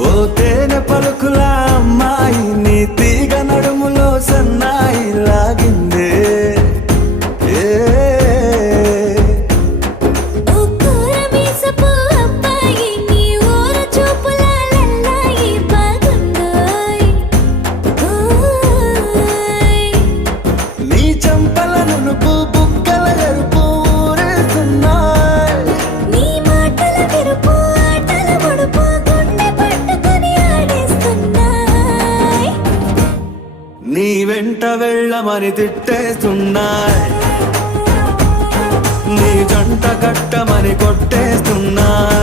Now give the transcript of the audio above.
ఓ తేనె పలుకుల అమ్మాయి నీ తీగ నడుములో సన్నాయి లాగిందే ఏ నీ వెంట వెళ్ళమని తిట్టేస్తున్నాయి నీ జంట కట్టమని కొట్టేస్తున్నాయి